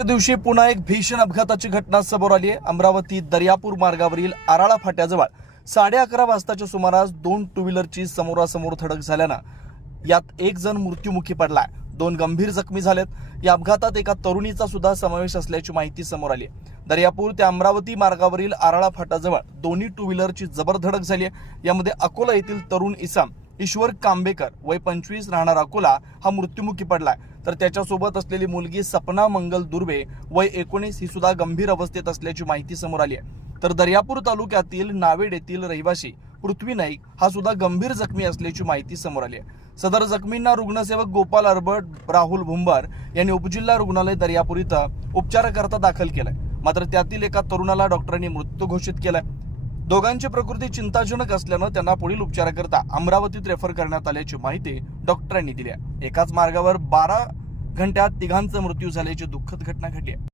दिवशी पुन्हा एक भीषण अपघाताची घटना समोर आली आहे। अमरावती दर्यापूर मार्गावरील आराळा फाट्याजवळ 11:30 वाजताच्या सुमारास दोन टू व्हीलरची समोरासमोर धडक झाल्यानं यात एक जण मृत्युमुखी पडलाय, दोन गंभीर जखमी झालेत। या अपघातात एका तरुणीचा सुद्धा समावेश असल्याची माहिती समोर आली आहे। दर्यापूर ते अमरावती मार्गावरील आराळा फाट्याजवळ दोन्ही टू व्हीलरची जबर धडक झाली आहे। यामध्ये अकोला येथील तरुण इसाम ईश्वर कांबेकर वय 25 राहणार अकोला हा मृत्युमुखी पडलाय, तर त्याच्यासोबत असलेली मुलगी सपना मंगल दुर्वे वय 19 ही सुद्धा गंभीर अवस्थेत असल्याची माहिती समोर आली आहे। तर दर्यापूर तालुक्यातील नावेड येथील रहिवासी पृथ्वी नाईक हा सुद्धा गंभीर जखमी असल्याची माहिती समोर आली आहे। सदर जखमींना रुग्णसेवक गोपाल अरबट राहुल भुंबार यांनी उपजिल्हा रुग्णालय दर्यापूर इथं उपचाराकरता दाखल केलंय, मात्र त्यातील एका तरुणाला डॉक्टरांनी मृत्यू घोषित केलाय। दोघांची प्रकृती चिंताजनक असल्यानं त्यांना पुढील उपचाराकरता अमरावतीत रेफर करण्यात आल्याची माहिती डॉक्टरांनी दिली आहे। एकाच मार्गावर 12 घंट्यात तिघांचा मृत्यू झाल्याची दुःखद घटना घडली आहे।